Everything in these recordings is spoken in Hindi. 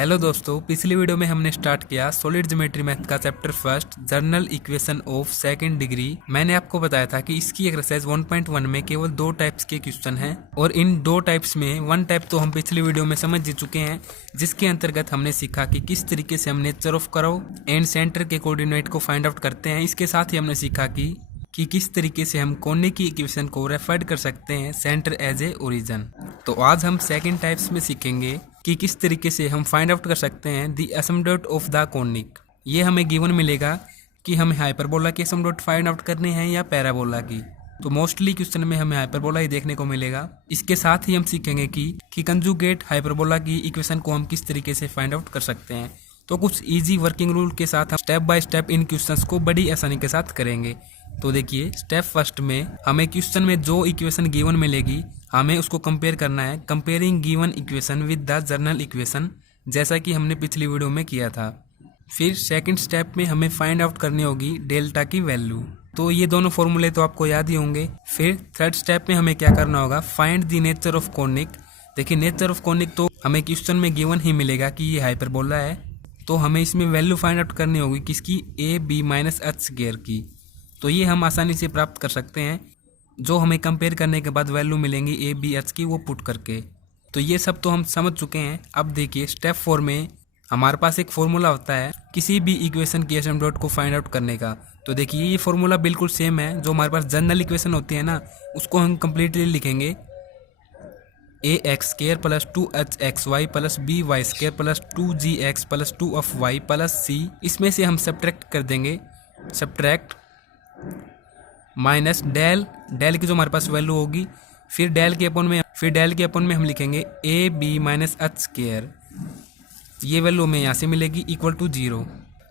हेलो दोस्तों, पिछली वीडियो में हमने स्टार्ट किया सॉलिड ज्योमेट्री मैथ का chapter first general equation of second degree. मैंने आपको बताया था कि इसकी एक्सरसाइज 1.1 में केवल दो टाइप्स के क्वेश्चन हैं और इन दो टाइप्स में वन टाइप तो हम पिछली वीडियो में समझ ही चुके हैं, जिसके अंतर्गत हमने सीखा कि किस तरीके से हम nature of curve and centre के कोऑर्डिनेट को फाइंड आउट करते हैं। इसके साथ ही हमने सीखा कि किस तरीके से हम कोने की इक्वेशन को रेफर कर सकते हैं सेंटर एज ए ओरिजिन। तो आज हम सेकंड टाइप्स में सीखेंगे कि किस तरीके से हम फाइंड आउट कर सकते हैं the asymptote of the conic. ये हमें गिवन मिलेगा कि हमें हाइपरबोला की एसिम्पटोट फाइंड आउट करनी है या पैराबोला की। तो मोस्टली क्वेश्चन में हमें हाइपरबोला ही देखने को मिलेगा। इसके साथ ही हम सीखेंगे कि कंजुगेट हाइपरबोला की इक्वेशन को हम किस तरीके से फाइंड आउट कर सकते हैं। तो कुछ इजी वर्किंग रूल के साथ हम step by step in questions को बड़ी आसानी के साथ करेंगे। तो देखिए, स्टेप फर्स्ट में हमें क्वेश्चन में जो इक्वेशन गिवन मिलेगी हमें उसको कंपेयर करना है। Comparing given equation with the general equation, जैसा कि हमने पिछली वीडियो में किया था। फिर सेकंड स्टेप में हमें फाइंड आउट करनी होगी डेल्टा की वैल्यू। तो ये दोनों फॉर्मूले तो आपको याद ही होंगे। फिर थर्ड स्टेप में हमें क्या करना होगा, find the nature of conic. देखिए, नेचर ऑफ कोनिक तो हमें क्वेश्चन में गिवन ही मिलेगा कि ये हाइपरबोला है, तो हमें इसमें वैल्यू फाइंड आउट करनी होगी किसकी, A B minus H square की। तो ये हम आसानी से प्राप्त कर सकते हैं, जो हमें कंपेयर करने के बाद वैल्यू मिलेंगी ए बी एच की, वो पुट करके। तो ये सब तो हम समझ चुके हैं। अब देखिए, स्टेप 4 में हमारे पास एक फॉर्मूला होता है किसी भी इक्वेशन की एसिम्पटोट को फाइंड आउट करने का। तो देखिए, ये फॉर्मूला बिल्कुल सेम है। जो हमारे पास जनरल इक्वेशन होती है ना, उसको हम कम्प्लीटली लिखेंगे a x square plus 2hxy plus b y square plus 2gx plus 2 plus c. इसमें से हम सब्ट्रैक्ट कर देंगे, सब्ट्रैक्ट माइनस डेल की जो हमारे पास वैल्यू होगी, फिर डेल के अपन में हम लिखेंगे A B minus H square. ये वैल्यू हमें यहाँ से मिलेगी इक्वल टू 0।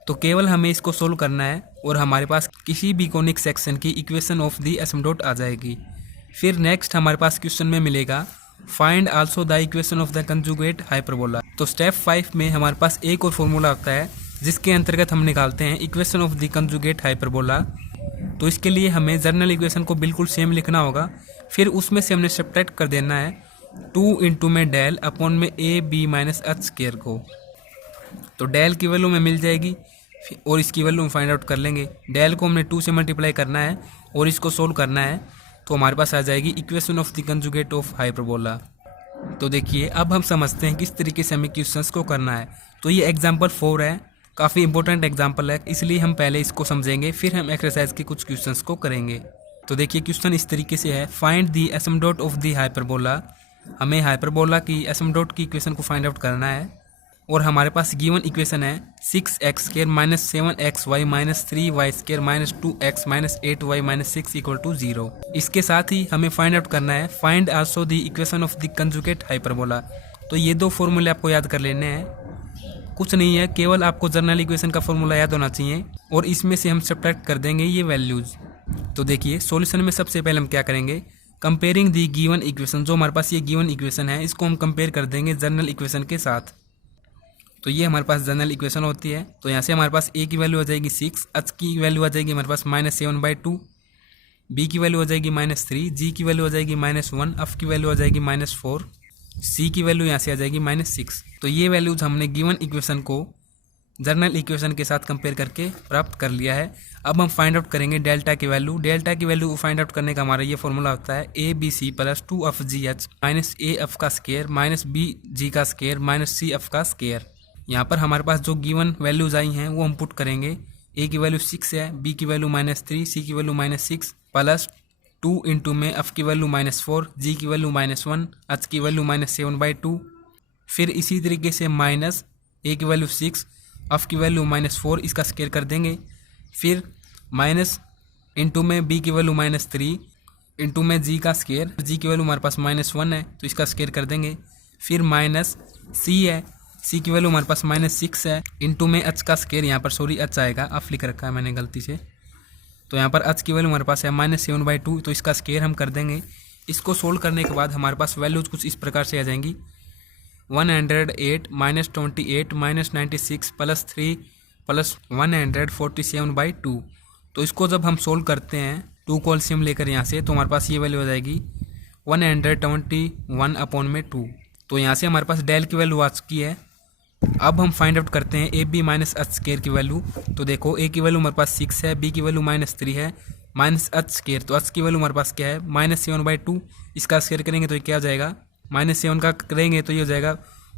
तो केवल हमें इसको सोल्व करना है और हमारे पास किसी भी कोनिक सेक्शन की इक्वेशन ऑफ द एसिम्पटोट आ जाएगी। फिर नेक्स्ट हमारे पास क्वेश्चन में मिलेगा find also the equation of the conjugate hyperbola. तो स्टेप 5 में हमारे पास एक और फॉर्मूला होता है जिसके अंतर्गत हम निकालते हैं equation of the conjugate hyperbola. तो इसके लिए हमें जर्नल इक्वेशन को बिल्कुल सेम लिखना होगा। फिर उसमें से हमने सब्ट्रैक्ट कर देना है 2 इंटू में डेल अपॉन में A B minus H square को। तो डेल की वैल्यू में मिल जाएगी और इसकी वैल्यू हम फाइंड आउट कर लेंगे। डेल को हमने 2 से मल्टीप्लाई करना है और इसको सोल्व करना है, तो हमारे पास आ जाएगी equation of the conjugate of hyperbola. तो देखिए, अब हम समझते हैं किस तरीके से हमें क्वेश्चंस को करना है। तो ये एग्जाम्पल 4 है, काफ़ी इंपॉर्टेंट एग्जाम्पल है, इसलिए हम पहले इसको समझेंगे, फिर हम एक्सरसाइज के कुछ क्वेश्चंस को करेंगे। तो देखिए, क्वेश्चन इस तरीके से है, find the asymptote of the hyperbola. हमें हाइपरबोला की एसिम्पटोट की इक्वेशन को फाइंड आउट करना है और हमारे पास गिवन इक्वेशन है 6x square minus 7xy minus 3y square minus 2x minus 8y minus 6 equal to 0। इसके साथ ही हमें फाइंड आउट करना है find also the equation of the conjugate hyperbola. तो ये दो फॉर्मूले आपको याद कर लेने हैं, कुछ नहीं है, केवल आपको जर्नल इक्वेशन का फॉर्मूला याद होना चाहिए और इसमें से हम सब्ट्रैक्ट कर देंगे ये वैल्यूज। तो देखिए, सॉल्यूशन में सबसे पहले हम क्या करेंगे, कंपेयरिंग दी गिवन इक्वेशन। जो हमारे पास ये गिवन इक्वेशन है, इसको हम कंपेयर कर देंगे जर्नल इक्वेशन के साथ। तो ये हमारे पास जनरल इक्वेशन होती है। तो यहाँ से हमारे पास ए की वैल्यू आ जाएगी 6, एच की वैल्यू आ जाएगी हमारे पास -7/2, बी की वैल्यू आ जाएगी -3, जी की वैल्यू आ जाएगी -1, एफ की वैल्यू आ जाएगी -4, सी की वैल्यू यहाँ से आ जाएगी -6। तो ये वैल्यूज हमने गिवन इक्वेशन को जनरल इक्वेशन के साथ कंपेयर करके प्राप्त कर लिया है। अब हम फाइंड आउट करेंगे डेल्टा की वैल्यू। डेल्टा की वैल्यू फाइंड आउट करने का हमारा ये फॉर्मूला होता है A B C plus 2fgh minus A F का स्क्वायर माइनस बी जी का स्क्वायर माइनस सी एफ का स्क्वायर। यहाँ पर हमारे पास जो गिवन वैल्यूज आई हैं वो हम पुट करेंगे। ए की वैल्यू 6 है, बी की वैल्यू -3, सी की वैल्यू -6 प्लस 2 इंटू में एफ की वैल्यू -4, जी की वैल्यू -1, एच की वैल्यू -7/2। फिर इसी तरीके से माइनस ए की वैल्यू 6, एफ की वैल्यू -4, इसका स्क्वायर कर देंगे। फिर माइनस इंटू में बी की वैल्यू -3 इंटू में जी का स्क्वायर, जी की वैल्यू हमारे पास -1 है तो इसका स्क्वायर कर देंगे। फिर माइनस सी है, सी की वैल्यू हमारे पास -6 है इंटू में एच का स्क्वायर, यहाँ पर सॉरी एच आएगा, एफ लिख रखा है मैंने गलती से। तो यहाँ पर एच की वैल्यू हमारे पास है -7/2, तो इसका स्क्वायर हम कर देंगे। इसको सोल्व करने के बाद हमारे पास वैल्यूज कुछ इस प्रकार से आ जाएंगी 108 -28 -96 प्लस 3 प्लस 147/2। तो इसको जब हम सोल्व करते हैं 2 को एलसीएम लेकर यहाँ से, तो हमारे पास ये वैल्यू आ जाएगी 121/2। तो यहाँ से हमारे पास डेल की वैल्यू आ चुकी है अब हम फाइंड आउट करते हैं A B minus H square की वैल्यू। तो देखो ए की वैल्यू हमारे पास 6 है, बी की वैल्यू -3 है, माइनस एच स्केयर, तो एच की वैल्यू हमारे पास क्या है -7/2। इसका स्केयर करेंगे तो ये क्या हो जाएगा, -7 का करेंगे तो ये हो जाएगा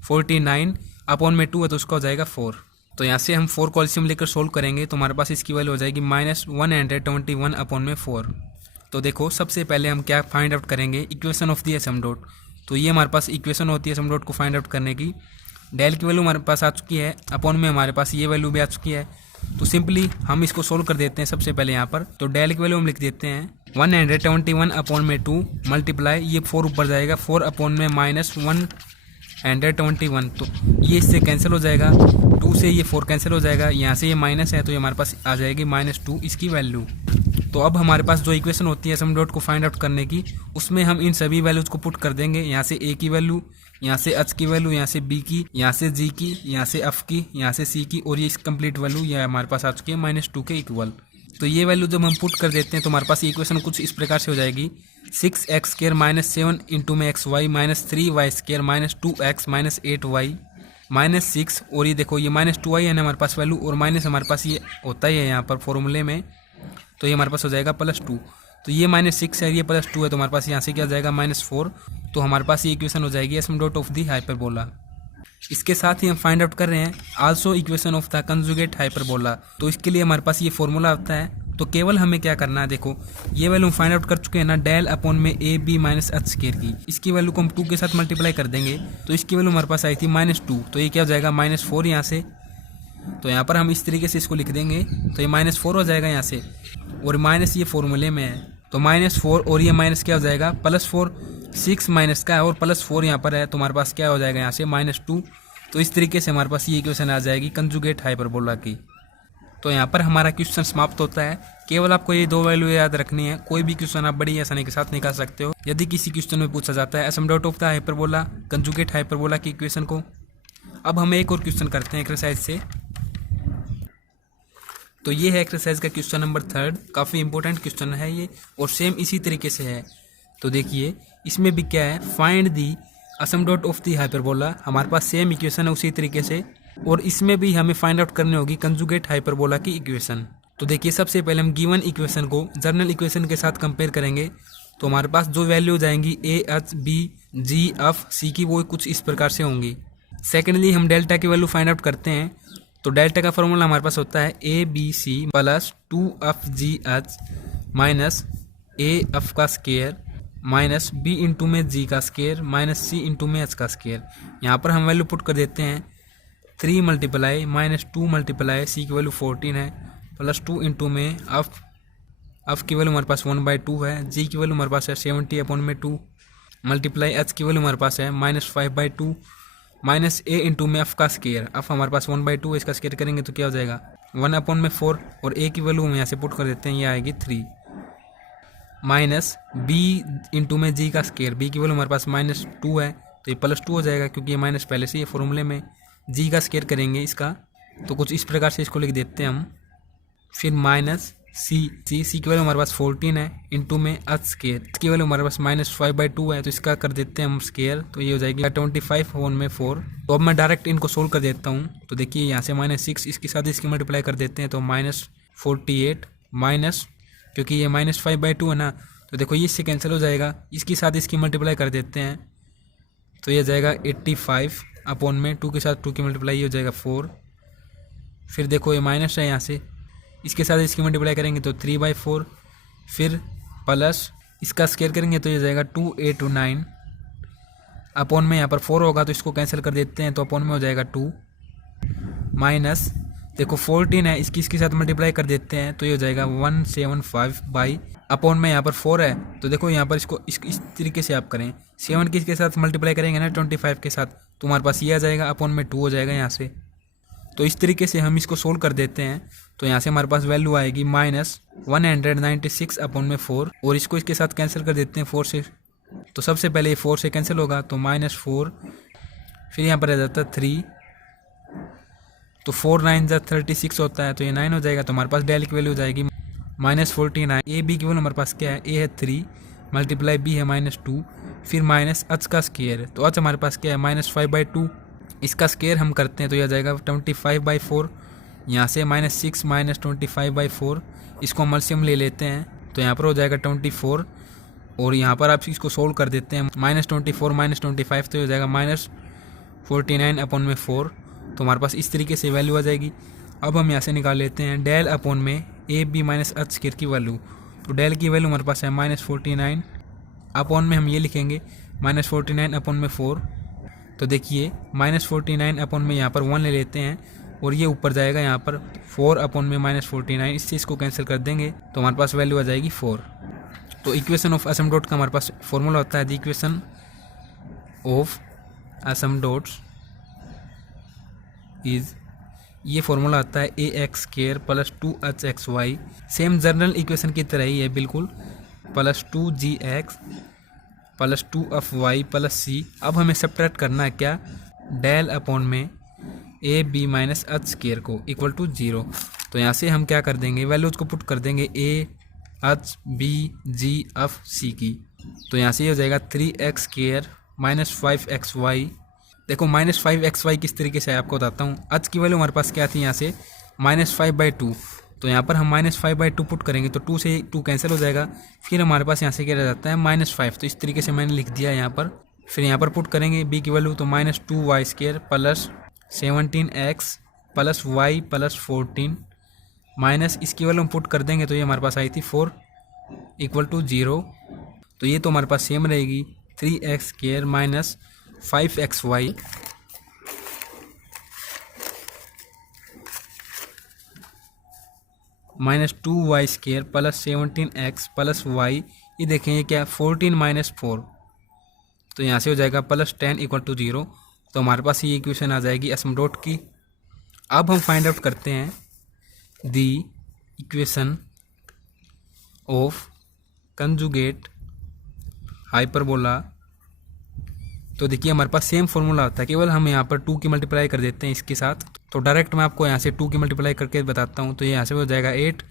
49 अपॉन में 2 है तो उसका हो जाएगा 4। तो यहाँ से हम 4 को एलसीएम लेकर सोल्व करेंगे तो हमारे पास इसकी वैल्यू हो जाएगी -121 अपॉन में 4। तो देखो सबसे पहले हम क्या फाइंड आउट करेंगे, equation of the asymptote. तो ये हमारे पास इक्वेशन होती है एसएम डॉट को फाइंड आउट करने की। डेल की वैल्यू हमारे पास आ चुकी है, अपॉन में हमारे पास ये वैल्यू भी आ चुकी है। तो सिंपली हम इसको सोल्व कर देते हैं सबसे पहले यहाँ पर। तो डेल की वैल्यू हम लिख देते हैं 121 अपॉन में 2 मल्टीप्लाई, ये 4 ऊपर जाएगा, 4 अपॉन में -121। तो ये इससे कैंसिल हो जाएगा, 2 से ये 4 कैंसिल हो जाएगा, यहाँ से ये माइनस है तो ये हमारे पास आ जाएगी -2 इसकी वैल्यू। तो अब हमारे पास जो इक्वेशन होती है सम डॉट को फाइंड आउट करने की, उसमें हम इन सभी वैल्यूज को पुट कर देंगे। यहाँ से ए की वैल्यू, यहाँ से एच की वैल्यू, यहाँ से बी की, यहाँ से जी की, यहाँ से एफ की, यहाँ से सी की, और ये कंप्लीट वैल्यू ये हमारे पास आ चुकी है -2 के इक्वल। तो ये वैल्यू जब हम पुट कर देते हैं तो हमारे पास इक्वेशन कुछ इस प्रकार से हो जाएगी, 6x² -7 इंटू में xy -3y² -2x -8y -6, और ये देखो ये -2y है ना हमारे पास वैल्यू, और माइनस हमारे पास ये होता ही है यहाँ पर फॉर्मूले में, तो ये हमारे पास हो जाएगा +2। तो ये -6 है, ये +2 है, तो हमारे पास यहाँ से क्या हो जाएगा -4। तो हमारे पास ये इक्वेशन हो जाएगी asymptote of the hyperbola. इसके साथ ही हम फाइंड आउट कर रहे हैं also equation of the conjugate hyperbola. तो इसके लिए हमारे पास ये फॉर्मूला होता है। तो केवल हमें क्या करना है, देखो ये वैल्यू हम फाइंड आउट कर चुके हैं ना, डेल अपॉन में A B minus H square की, इसकी वैल्यू को हम 2 के साथ मल्टीप्लाई कर देंगे तो इसकी वैल्यू हमारे पास आई थी -2। तो ये क्या हो जाएगा -4 यहाँ से। तो यहाँ पर हम इस तरीके से इसको लिख देंगे तो ये -4 हो जाएगा यहाँ से, और माइनस ये फॉर्मूले में है तो -4, और ये माइनस क्या हो जाएगा +4, 6 माइनस का है और +4 यहाँ पर है, तो हमारे पास क्या हो जाएगा यहाँ से -2। तो इस तरीके से हमारे पास ये इक्वेशन आ जाएगी कंजुगेट हाइपरबोला की। तो यहाँ पर हमारा क्वेश्चन समाप्त होता है। केवल आपको ये 2 वैल्यू याद रखनी है, कोई भी क्वेश्चन आप बड़ी आसानी के साथ निकाल सकते हो यदि किसी क्वेश्चन में पूछा जाता है asymptote of the hyperbola conjugate hyperbola की इक्वेशन को। अब हम एक और क्वेश्चन करते हैं एक्सरसाइज से। तो ये है एक्सरसाइज का क्वेश्चन नंबर 3, काफ़ी इंपॉर्टेंट क्वेश्चन है ये, और सेम इसी तरीके से है। तो देखिए इसमें भी क्या है, find the asymptote of the hyperbola, हमारे पास सेम इक्वेशन है उसी तरीके से, और इसमें भी हमें फाइंड आउट करनी होगी कंजुगेट हाइपरबोला की इक्वेशन। तो देखिए सबसे पहले हम गिवन इक्वेशन को जर्नल इक्वेशन के साथ कंपेयर करेंगे। तो हमारे पास जो वैल्यू जाएंगी A H B G F C की, वो कुछ इस प्रकार से होंगी। सेकेंडली हम डेल्टा की वैल्यू फाइंड आउट करते हैं। तो डेल्टा का फॉर्मूला हमारे पास होता है A B C plus 2FGH minus A F का स्केयर माइनस बी इंटू में जी का स्केयर माइनस सी इंटू में एच का स्केयर। यहाँ पर हम वैल्यू पुट कर देते हैं 3 मल्टीप्लाई -2 मल्टीप्लाई सी की वैल्यू 14 है +2 इंटू में एफ की वैल्यू हमारे पास 1/2 है, जी की वैल्यू हमारे पास है 70/2 मल्टीप्लाई एच की वैल्यू हमारे पास है -5/2 माइनस ए इंटू में एफ का स्केयर, एफ हमारे पास 1/2 है, इसका स्केयर करेंगे तो क्या हो जाएगा 1/4, और ए की वैल्यू हम यहाँ से पुट कर देते हैं, ये आएगी 3 माइनस बी इंटू में जी का स्केयर, बी की वैल्यू हमारे पास -2 है तो ये +2 हो जाएगा क्योंकि ये माइनस पहले से ये फॉर्मूले में। जी का स्केयर करेंगे इसका तो कुछ इस प्रकार से इसको लिख देते हैं हम, फिर माइनस सी की वैल्यू हमारे पास 14 है इंटू में एच स्केयर, इसकी वैल्यू हमारे पास -5/2 है तो इसका कर देते हैं हम स्केयर, तो ये हो जाएगी 25/4। तो अब मैं डायरेक्ट इनको सोल्व कर देता हूँ। तो देखिए यहाँ से -6 इसके साथ इसकी मल्टीप्लाई कर देते हैं तो -48 माइनस, क्योंकि ये -5/2 है ना, तो देखो ये इससे कैंसिल हो जाएगा, इसके साथ इसकी मल्टीप्लाई कर देते हैं तो ये जाएगा 85/2 के साथ 2 की मल्टीप्लाई ये हो जाएगा 4। फिर देखो ये माइनस है यहाँ से, इसके साथ इसकी मल्टीप्लाई करेंगे तो 3/4, फिर प्लस इसका स्केयर करेंगे तो ये जाएगा 289 अपॉन में यहाँ पर 4 होगा तो इसको कैंसिल कर देते हैं तो अपॉन में हो जाएगा 2 माइनस देखो 14 है, इसके साथ मल्टीप्लाई कर देते हैं तो ये हो जाएगा 175 अपॉन में यहाँ पर 4 है तो देखो यहाँ पर इसको इस तरीके से आप करें, 7 किसके साथ मल्टीप्लाई करेंगे ना 25 के साथ, तो हमारे पास ये आ जाएगा अपॉन में 2 हो जाएगा यहाँ से। तो इस तरीके से हम इसको सोल्व कर देते हैं तो यहाँ से हमारे पास वैल्यू आएगी -196 अपॉन में 4, और इसको इसके साथ कैंसिल कर देते हैं 4 से। तो सबसे पहले ये 4 से कैंसिल होगा तो -4, फिर यहाँ पर आ जाता है 3, तो 4 9 36 होता है तो ये 9 हो जाएगा। तो हमारे पास डेल की वैल्यू हो जाएगी -49। ए बी की वैल्यू हमारे पास क्या है, ए है 3 मल्टीप्लाई बी है -2, फिर माइनस एच का स्केयर, तो एच हमारे पास क्या है -5/2 इसका स्क्वायर हम करते हैं तो यह आ जाएगा 25/4, यहाँ से -6 - 25/4, इसको हम एलसीएम ले लेते हैं तो यहाँ पर हो जाएगा 24, और यहाँ पर आप इसको सोल्व कर देते हैं -24 - 25 तो हो जाएगा -49/4। तो हमारे पास इस तरीके से वैल्यू आ जाएगी। अब हम यहाँ से निकाल लेते हैं डेल अपॉन में A B minus H square की वैल्यू। तो डेल की वैल्यू हमारे पास है -49, अपॉन में हम ये लिखेंगे -49/4। तो देखिए -49 में यहाँ पर 1 ले लेते हैं और ये ऊपर जाएगा यहाँ पर 4 में -49, इससे इसको कैंसिल कर देंगे तो हमारे पास वैल्यू आ जाएगी 4। तो इक्वेशन ऑफ एसिम्पटोट का हमारे पास फॉर्मूला होता है द इक्वेशन ऑफ एसिम्पटोट्स इज, ये फॉर्मूला आता है ax² + 2hxy, same general equation की तरह ही है बिल्कुल, +2gx + 2fy + c। अब हमें सब्ट्रैक्ट करना है क्या, डेल अपॉन में A B minus H square को इक्वल टू 0। तो यहाँ से हम क्या कर देंगे, वैल्यूज को पुट कर देंगे A H B G F C की। तो यहाँ से ये हो जाएगा 3x² - 5xy। देखो -5xy किस तरीके से है आपको बताता हूँ। एच की वैल्यू हमारे पास क्या थी, यहाँ से -5/2, तो यहाँ पर हम -5/2 पुट करेंगे तो 2 से 2 कैंसिल हो जाएगा, फिर हमारे पास यहाँ से क्या रह जाता है -5। तो इस तरीके से मैंने लिख दिया यहाँ पर। फिर यहाँ पर पुट करेंगे b की वैल्यू तो -2y² + 17x + y + 14 माइनस इसकी वैल्यू हम पुट कर देंगे तो ये हमारे पास आई थी 4 = 0। तो ये तो हमारे पास सेम रहेगी 3x² - 5xy -2y² + 17x + y, ये देखें ये क्या 14 - 4, तो यहाँ से हो जाएगा +10 = 0। तो हमारे पास ये इक्वेशन आ जाएगी एसिम्पटोट की। अब हम फाइंड आउट करते हैं the equation of conjugate hyperbola. तो देखिए हमारे पास सेम फॉर्मूला होता है, केवल हम यहाँ पर 2 की मल्टीप्लाई कर देते हैं इसके साथ। तो डायरेक्ट मैं आपको यहाँ से 2 की मल्टीप्लाई करके बताता हूँ। तो ये यहाँ से हो जाएगा 8,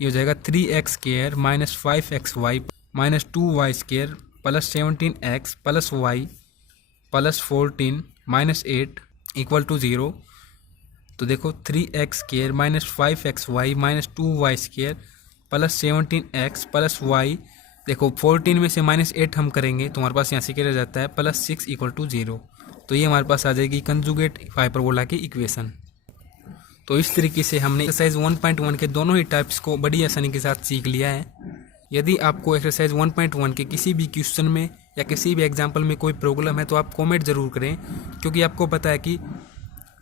ये हो जाएगा 3x² - 5xy - 2y² + 17x + y + 14 - 8 = 0। तो देखो 3x² - 5xy - 2y² + 17x + y, देखो 14 में से -8 हम करेंगे तो हमारे पास यहाँ से क्या रह जाता है +6 = 0। तो ये हमारे पास आ जाएगी कंजुगेट हाइपरबोला की इक्वेशन। तो इस तरीके से हमने एक्सरसाइज 1.1 के दोनों ही टाइप्स को बड़ी आसानी के साथ सीख लिया है। यदि आपको एक्सरसाइज 1.1 के किसी भी क्वेश्चन में या किसी भी एग्जाम्पल में कोई प्रॉब्लम है तो आप कॉमेंट ज़रूर करें, क्योंकि आपको पता है कि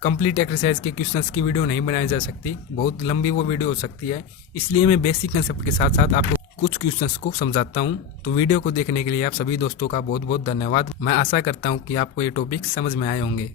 कंप्लीट एक्सरसाइज के क्वेश्चंस की वीडियो नहीं बनाई जा सकती, बहुत लंबी वो वीडियो हो सकती है। इसलिए मैं बेसिक कंसेप्ट के साथ साथ आपको कुछ क्वेश्चंस को समझाता हूँ। तो वीडियो को देखने के लिए आप सभी दोस्तों का बहुत बहुत धन्यवाद। मैं आशा करता हूँ कि आपको ये टॉपिक समझ में आए होंगे।